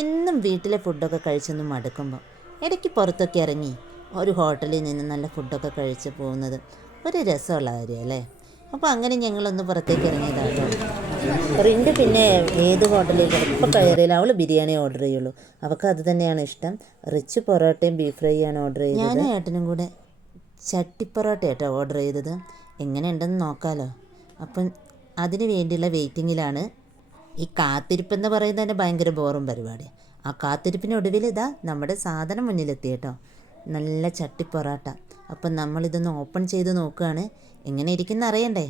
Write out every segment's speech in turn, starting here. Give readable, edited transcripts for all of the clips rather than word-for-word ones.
ഇന്നും വീട്ടിലെ ഫുഡൊക്കെ കഴിച്ചൊന്നും മടുക്കുമ്പോൾ ഇടയ്ക്ക് പുറത്തൊക്കെ ഇറങ്ങി ഒരു ഹോട്ടലിൽ നിന്ന് നല്ല ഫുഡൊക്കെ കഴിച്ച് പോകുന്നത് ഒരു രസമുള്ള കാര്യമല്ലേ. അപ്പോൾ അങ്ങനെ ഞങ്ങളൊന്ന് പുറത്തേക്ക് ഇറങ്ങിയതാട്ടോ. റിൻ്റെ പിന്നെ ഏത് ഹോട്ടലിൽ ഇപ്പോൾ കയറിയാലും അവൾ ബിരിയാണി ഓർഡർ ചെയ്യുള്ളൂ. അവൾക്ക് അത് തന്നെയാണ് ഇഷ്ടം. റിച്ച് പൊറോട്ടയും ബീഫ് ഫ്രൈ ആണ് ഓർഡർ ചെയ്തത്. ഞാനും ഏട്ടനും കൂടെ ചട്ടിപ്പൊറോട്ട കേട്ടോ ഓർഡർ ചെയ്തത്. എങ്ങനെയുണ്ടെന്ന് നോക്കാമല്ലോ. അപ്പം അതിന് വേണ്ടിയുള്ള വെയിറ്റിങ്ങിലാണ്. ഈ കാത്തിരിപ്പെന്ന് പറയുന്നത് തന്നെ ഭയങ്കര ബോറും പരിപാടി. ആ കാത്തിരിപ്പിനൊടുവിൽ ഇതാ നമ്മുടെ സാധനം മുന്നിലെത്തി കേട്ടോ. നല്ല ചട്ടി പൊറോട്ട. അപ്പം നമ്മളിതൊന്ന് ഓപ്പൺ ചെയ്ത് നോക്കുകയാണ്. എങ്ങനെ ഇരിക്കുന്ന അറിയണ്ടേ.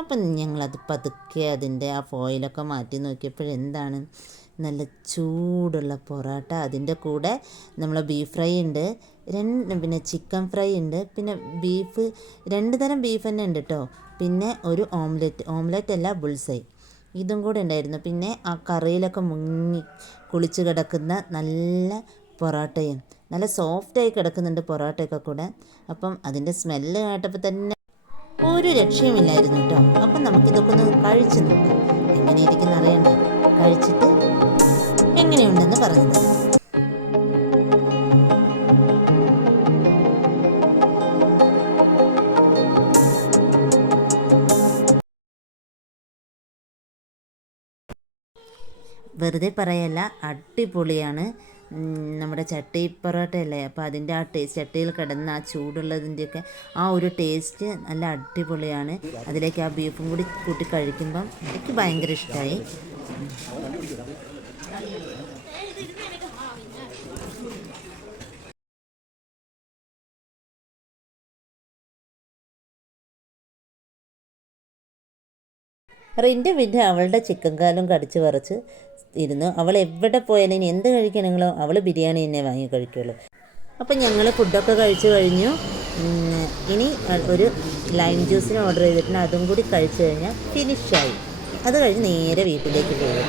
അപ്പം ഞങ്ങളത് പതുക്കെ അതിൻ്റെ ആ ഫോയിലൊക്കെ മാറ്റി നോക്കിയപ്പോഴെന്താണ് നല്ല ചൂടുള്ള പൊറോട്ട. അതിൻ്റെ കൂടെ നമ്മൾ ബീഫ് ഫ്രൈ ഉണ്ട്, പിന്നെ ചിക്കൻ ഫ്രൈ ഉണ്ട്, പിന്നെ ബീഫ് 2 തരം ബീഫ് തന്നെ ഉണ്ട് കേട്ടോ. പിന്നെ ഒരു ഓംലെറ്റ് അല്ല ബുൾസൈ, ഇതും കൂടെ ഉണ്ടായിരുന്നു. പിന്നെ ആ കറിയിലൊക്കെ മുങ്ങി കുളിച്ച് കിടക്കുന്ന നല്ല പൊറോട്ടയും നല്ല സോഫ്റ്റായി കിടക്കുന്നുണ്ട് പൊറോട്ടയൊക്കെ കൂടെ. അപ്പം അതിൻ്റെ സ്മെല്ല് കേട്ടപ്പോൾ തന്നെ ഒരു രക്ഷയുമില്ലായിരുന്നു കേട്ടോ. അപ്പം നമുക്കിതൊക്കെ ഒന്ന് കഴിച്ച് നോക്കാം. എങ്ങനെയിരിക്കും അറിയണ്ടേ. കഴിച്ചിട്ട് എങ്ങനെയുണ്ടെന്ന് പറഞ്ഞത്. വെറുതെ പറയല്ല, അടിപൊളിയാണ്. നമ്മുടെ ചട്ടി പൊറോട്ട അല്ലേ, അപ്പോൾ അതിൻ്റെ ആ ടേസ്റ്റ്, ചട്ടിയിൽ കിടന്ന ആ ചൂടുള്ളതിൻ്റെയൊക്കെ ആ ഒരു ടേസ്റ്റ് നല്ല അടിപൊളിയാണ്. അതിലേക്ക് ആ ബീഫും കൂടി കൂട്ടി കഴിക്കുമ്പം എനിക്ക് ഭയങ്കര ഇഷ്ടമായി. റിൻ്റെ പിന്നെ അവളുടെ ചിക്കൻ കാലും കടിച്ച് പറിച്ച് ഇരുന്നു. അവൾ എവിടെ പോയാലും ഇനി എന്ത് കഴിക്കണമെങ്കിലോ അവൾ ബിരിയാണി തന്നെ വാങ്ങി കഴിക്കുള്ളൂ. അപ്പം ഞങ്ങൾ ഫുഡൊക്കെ കഴിച്ച് കഴിഞ്ഞു. ഇനി ഒരു ലൈം ജ്യൂസിന് ഓർഡർ ചെയ്തിട്ടുണ്ട്. അതും കൂടി കഴിച്ച് കഴിഞ്ഞാൽ ഫിനിഷായി. അത് കഴിഞ്ഞ് നേരെ വീട്ടിലേക്ക് പോകും.